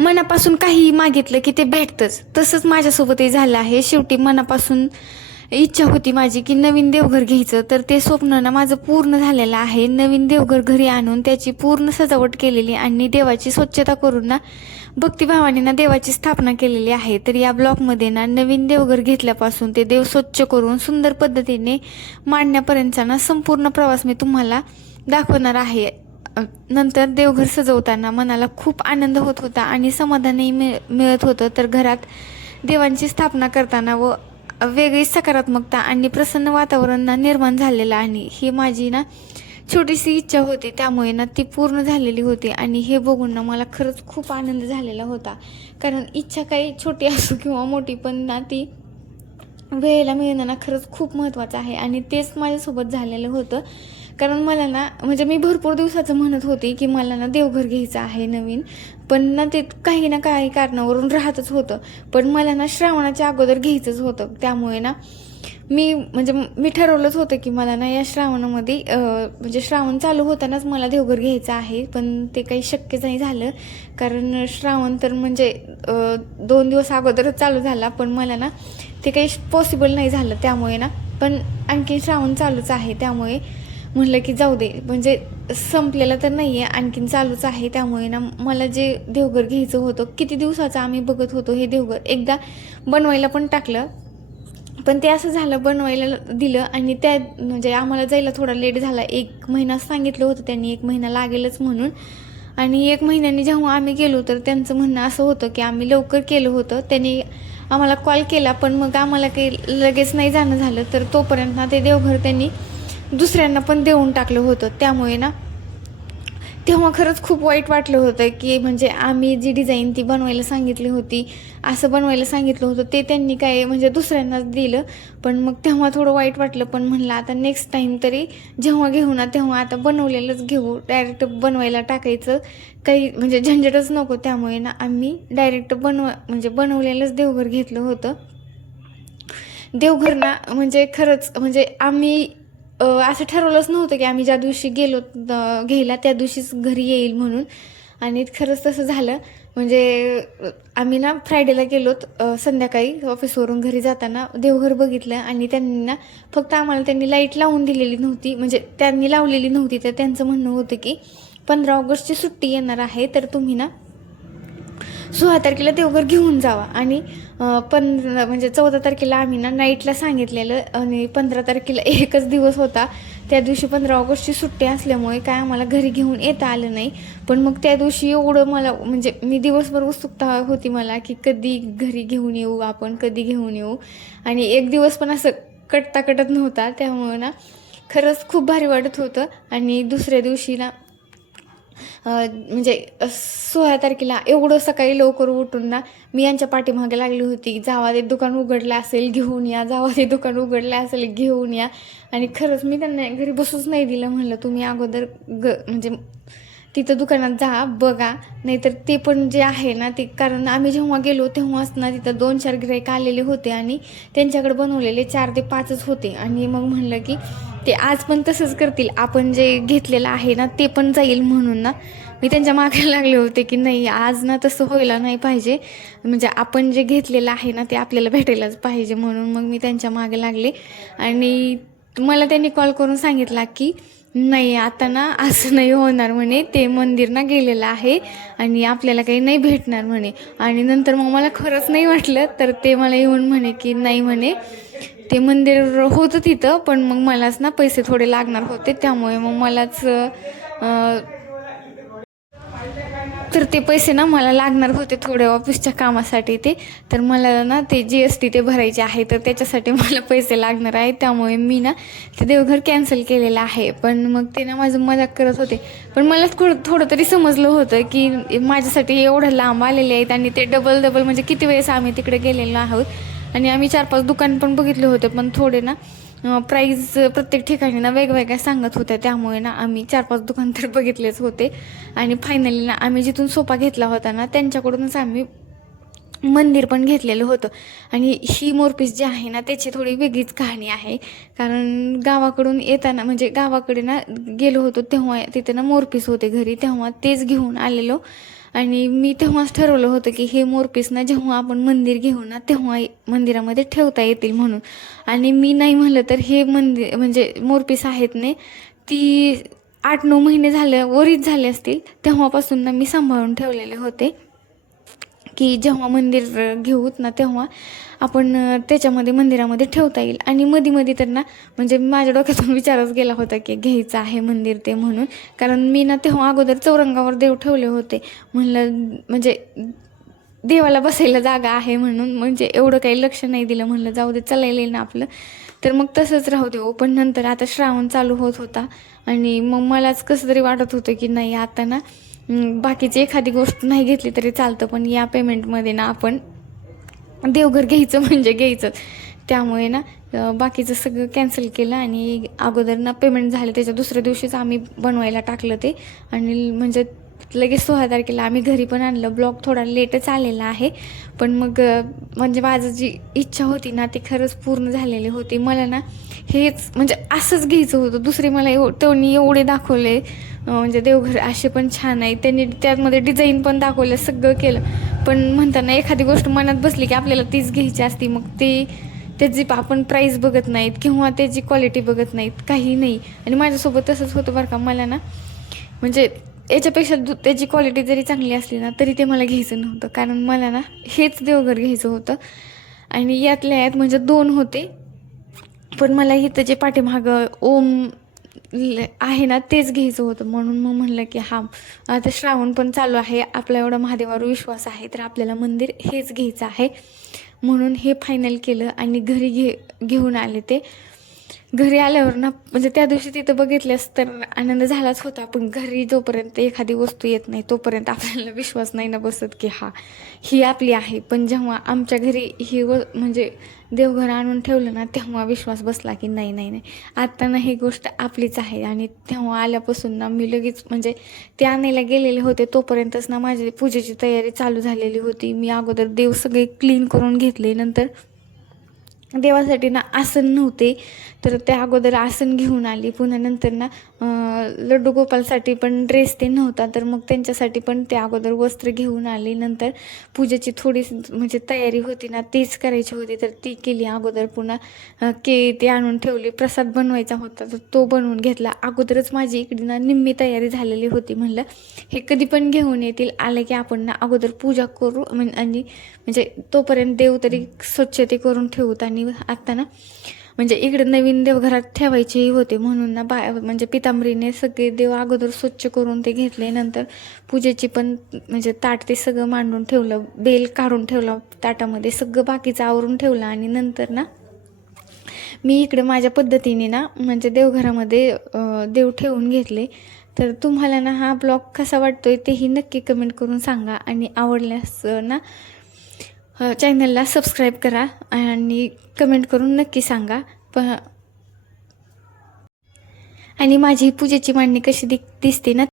मनापासून काहीही मागितलं की ते भेटतंच. तसंच माझ्यासोबतही झालं आहे. शेवटी मनापासून इच्छा होती माझी की नवीन देवघर घ्यायचं, तर ते स्वप्न ना माझं पूर्ण झालेलं आहे. नवीन देवघर घरी आणून त्याची पूर्ण सजावट केलेली आणि देवाची स्वच्छता करून ना भक्तिभावाने ना देवाची स्थापना केलेली आहे. तर या ब्लॉगमध्ये ना नवीन देवघर घेतल्यापासून ते देव स्वच्छ करून सुंदर पद्धतीने मांडण्यापर्यंतचा ना संपूर्ण प्रवास मी तुम्हाला दाखवणार आहे. नंतर देवघर सजवताना मनाला खूप आनंद होत होता आणि समाधानही मिळत होतं. तर घरात देवांची स्थापना करताना व वेगळी सकारात्मकता आणि प्रसन्न वातावरण निर्माण झालेलं आणि ही माझी ना छोटीशी इच्छा होती, त्यामुळे ना ती पूर्ण झालेली होती. आणि हे बघून ना मला खरंच खूप आनंद झालेला होता. कारण इच्छा काही छोटी असो किंवा मोठी, पण ना ती वेळेला मिळणं ना खरंच खूप महत्त्वाचं आहे. आणि तेच माझ्यासोबत झालेलं होतं. कारण मला ना म्हणजे मी भरपूर दिवसाचं म्हणत होते की मला ना देवघर घ्यायचं आहे नवीन, पण ना ते काही ना काही कारणावरून राहतच होतं. पण मला ना श्रावणाच्या अगोदर घ्यायचंच होतं. त्यामुळे ना मी ठरवलंच होतं की मला ना या श्रावणामध्ये म्हणजे श्रावण चालू होतानाच मला देवघर घ्यायचं आहे. पण ते काही शक्य नाही झालं, कारण श्रावण तर म्हणजे 2 दिवस अगोदरच चालू झाला. पण मला ना ते काही पॉसिबल नाही झालं. त्यामुळे ना पण आणखी श्रावण चालूच आहे, त्यामुळे म्हटलं की जाऊ दे, म्हणजे संपलेलं तर नाही आहे, आणखीन चालूच आहे. त्यामुळे ना मला जे देवघर घ्यायचं होतं, किती दिवसाचं आम्ही बघत होतो हे देवघर, एकदा बनवायला पण टाकलं. पण ते असं झालं, बनवायला दिलं आणि त्या म्हणजे आम्हाला जायला थोडा लेट झाला. 1 महिना सांगितलं होतं त्यांनी, 1 महिना लागेलच म्हणून. आणि 1 महिन्याने जेव्हा आम्ही गेलो तर त्यांचं म्हणणं असं होतं की आम्ही लवकर केलं होतं. त्यांनी आम्हाला कॉल केला, पण मग आम्हाला काही लगेच नाही जाणं झालं. तर तोपर्यंत ना ते देवघर त्यांनी दुसऱ्यांना पण देऊन टाकलं होतं. त्यामुळे ना तेव्हा खरंच खूप वाईट वाटलं होतं की म्हणजे आम्ही जी डिझाईन ती बनवायला सांगितली होती, असं बनवायला सांगितलं होतं, ते त्यांनी काय म्हणजे दुसऱ्यांनाच दिलं. पण मग तेव्हा थोडं वाईट वाटलं. पण म्हणलं आता नेक्स्ट टाईम तरी जेव्हा घेऊ ना तेव्हा आता बनवलेलंच घेऊ, डायरेक्ट बनवायला टाकायचं काही म्हणजे झंझटच नको. त्यामुळे ना आम्ही डायरेक्ट बनवलेलंच देवघर घेतलं होतं. देवघर ना म्हणजे खरंच म्हणजे आम्ही असं ठरवलंच नव्हतं की आम्ही ज्या दिवशी गेलो घ्यायला त्या दिवशीच घरी येईल म्हणून. आणि खरंच तसं झालं. म्हणजे आम्ही ना फ्रायडेला गेलोत, संध्याकाळी ऑफिसवरून घरी जाताना देवघर बघितलं. आणि त्यांनी ना फक्त आम्हाला त्यांनी लाईट लावून दिलेली नव्हती, म्हणजे त्यांनी लावलेली नव्हती. तर त्यांचं म्हणणं होतं की 15 ऑगस्टची सुट्टी येणार आहे, तर तुम्ही ना 16 तारखेला देवघर घेऊन जावा. आणि 14 तारखेला आम्ही ना नाईटला सांगितलेलं आणि 15 तारखेला एकच दिवस होता. त्या दिवशी 15 ऑगस्टची सुट्टी असल्यामुळे काय आम्हाला घरी घेऊन येता आलं नाही. पण मग त्या दिवशी एवढं मला म्हणजे मी दिवसभर उत्सुकता होती मला की कधी घरी घेऊन येऊ आपण, कधी घेऊन येऊ. आणि एक दिवस पण असं कटत नव्हता. त्यामुळे ना खरंच खूप भारी वाटत होतं. आणि दुसऱ्या दिवशी ना 16 तारखेला एवढं सकाळी लवकर उठून ना मी यांच्या पाठीमागे लागली होती, जावा ते दुकान उघडलं असेल घेऊन या, जावा ते दुकान उघडलं असेल घेऊन या. आणि खरंच मी त्यांना घरी बसूच नाही दिलं. म्हणलं तुम्ही अगोदर म्हणजे तिथं दुकानात जा, बघा. नाहीतर ते पण जे आहे ना ते, कारण आम्ही जेव्हा गेलो तेव्हाच ना तिथं 2-4 गिऱ्हाईक आलेले होते आणि त्यांच्याकडे बनवलेले 4 ते 5च होते. आणि मग म्हणलं की ते आज पण तसंच करतील, आपण जे घेतलेलं आहे ना ते पण जाईल. म्हणून ना मी त्यांच्या मागे लागले होते की नाही, आज ना तसं व्हायला नाही पाहिजे, म्हणजे आपण जे घेतलेलं आहे ना ते आपल्याला भेटायलाच पाहिजे. म्हणून मग मी त्यांच्या मागे लागले. आणि मला त्यांनी कॉल करून सांगितला की नाही, आता ना असं नाही होणार म्हणे, ते मंदिर ना गेलेलं आहे आणि आपल्याला काही नाही भेटणार म्हणे. आणि नंतर मग मला खरंच नाही वाटलं. तर ते मला येऊन म्हणे की नाही म्हणे, ते मंदिर होतं तिथं, पण मग मलाच ना पैसे थोडे लागणार होते, त्यामुळे मग मलाच तर ते पैसे ना मला लागणार होते थोडे ऑफिसच्या कामासाठी. ते तर मला ना ते GST ते भरायचे आहे, तर त्याच्यासाठी मला पैसे लागणार आहे. त्यामुळे मी ना ते देवघर कॅन्सल केलेलं आहे. पण मग ते ना माझं मजाक करत होते. पण मला थोडं तरी समजलं होतं की माझ्यासाठी एवढं लांब आलेले आहेत आणि ते डबल म्हणजे किती वेळेस आम्ही तिकडे गेलेलो आहोत. आणि आम्ही 4-5 दुकान पण बघितले होते, पण थोडे ना प्राईस प्रत्येक ठिकाणी ना वेगवेगळ्या सांगत होत्या. त्यामुळे ना आम्ही 4-5 दुकान तर बघितलेच होते. आणि फायनली ना आम्ही जिथून सोफा घेतला होता ना त्यांच्याकडूनच आम्ही मंदिर पण घेतलेलं होतं. आणि ही मोरपीस जी आहे ना त्याची थोडी वेगळीच कहाणी आहे. कारण गावाकडून येताना म्हणजे गावाकडे ना गेलो होतो तेव्हा तिथे ना मोरपीस होते घरी, तेव्हा तेच घेऊन आलेलो. आणि मी तेव्हाच ठरवलं होतं की हे मोरपीस ना जेव्हा आपण मंदिर घेऊ ना तेव्हा मंदिरामध्ये ठेवता येतील म्हणून. आणि मी नाही म्हणलं तर हे मंदिर म्हणजे मोरपीस आहेत ने ती 8-9 महिने झाले वरीच झाले असतील तेव्हापासून ना मी सांभाळून ठेवलेले होते की जेव्हा मंदिर घेऊत ना तेव्हा आपण त्याच्यामध्ये मंदिरामध्ये ठेवता येईल. आणि मध्ये तर ना म्हणजे माझ्या डोक्यातून विचारच गेला होता की घ्यायचं आहे मंदिर ते म्हणून. कारण मी ना तेव्हा अगोदर चौरंगावर देव ठेवले होते. म्हणलं म्हणजे देवाला बसायला जागा आहे म्हणून, म्हणजे एवढं काही लक्ष नाही दिलं. म्हणलं जाऊ दे, चालायला येईल ना आपलं, तर मग तसंच राहू दे. पण नंतर आता श्रावण चालू होत होता आणि मग मलाच कसं तरी वाटत होतं की नाही आता ना बाकीची एखादी गोष्ट नाही घेतली तरी चालतं, पण या पेमेंटमध्ये ना आपण देवघर घ्यायचं म्हणजे घ्यायचं. त्यामुळे ना बाकीचं सगळं कॅन्सल केलं आणि अगोदर ना पेमेंट झालं त्याच्या दुसऱ्या दिवशीच आम्ही बनवायला टाकलं ते. आणि म्हणजे लगेच 16 तारखेला आम्ही घरी पण आणलं. ब्लॉग थोडा लेटच आलेला आहे, पण मग म्हणजे माझं जी इच्छा होती ना ती खरंच पूर्ण झालेली होती. मला ना हेच म्हणजे असंच घ्यायचं होतं. दुसरे मला त्यांनी एवढे दाखवले म्हणजे देवघर असे पण छान आहे, त्यांनी त्यामध्ये डिझाईन पण दाखवलं, सगळं केलं. पण म्हणताना एखादी गोष्ट मनात बसली की आपल्याला तीच घ्यायची असती. मग त्याची आपण प्राईस बघत नाहीत किंवा त्याची क्वालिटी बघत नाहीत, काही नाही. आणि माझ्यासोबत तसंच होतं बरं का. मला ना म्हणजे याच्यापेक्षा त्याची क्वालिटी जरी चांगली असली ना तरी ते मला घ्यायचं नव्हतं, कारण मला ना हेच देवघर घ्यायचं होतं. आणि यातल्या यात म्हणजे 2 होते, पण मला इथं जे पाठीमागं ओम आहे ना तेच घ्यायचं होतं. म्हणून मग म्हणलं की हा आता श्रावण पण चालू आहे, आपला एवढा महादेवावर विश्वास आहे तर आपल्याला मंदिर हेच घ्यायचं आहे. म्हणून हे फायनल केलं आणि घरी घेऊन आले ते. घरी आल्यावर ना म्हणजे त्या दिवशी तिथं बघितल्यास तर आनंद झालाच होता, पण घरी जोपर्यंत एखादी वस्तू येत नाही तोपर्यंत आपल्याला विश्वास नाही ना बसत की हा ही आपली आहे. पण जेव्हा आमच्या घरी ही म्हणजे देवघर आणून ठेवलं ना तेव्हा विश्वास बसला की नाही नाही नाही आता ना ही गोष्ट आपलीच आहे. आणि तेव्हा आल्यापासून ना मी लगेच म्हणजे ते आणायला गेलेले होते तोपर्यंतच ना माझी पूजेची तयारी चालू झालेली होती. मी अगोदर देव सगळे क्लीन करून घेतले. नंतर देवासाठी ना आसन नव्हते तर त्या अगोदर आसन घेऊन आली. पुन्हा नंतर ना लड्डू गोपालसाठी पण ड्रेस ते नव्हता तर मग त्यांच्यासाठी पण ते अगोदर वस्त्र घेऊन आली. नंतर पूजेची थोडी म्हणजे तयारी होती ना तीच करायची होती तर ती केली अगोदर. पुन्हा ते आणून ठेवली. प्रसाद बनवायचा होता तर तो बनवून घेतला अगोदरच. माझी इकडे ना निम्मी तयारी झालेली होती. म्हणलं हे कधी पण घेऊन येतील, आले की आपण ना अगोदर पूजा करू आणि म्हणजे तोपर्यंत देव तरी स्वच्छते करून ठेवूत. आणि आता ना म्हणजे इकडे नवीन देवघरात ठेवायचेही होते म्हणून ना म्हणजे पितांबरीने सगळे देव अगोदर स्वच्छ करून ते घेतले. नंतर पूजेची पण म्हणजे ताट ते सगळं मांडून ठेवलं, बेल काढून ठेवलं ताटामध्ये, सगळं बाकीचं आवरून ठेवलं. आणि नंतर ना मी इकडे माझ्या पद्धतीने ना म्हणजे देवघरामध्ये देव ठेवून घेतले. तर तुम्हाला ना हा ब्लॉग कसा वाटतोय तेही नक्की कमेंट करून सांगा. आणि आवडल्यास ना चॅनलला सबस्क्राईब करा आणि कमेंट करून नक्की सांगा. आणि माझी पूजेची मांडणी कशी दिसते ना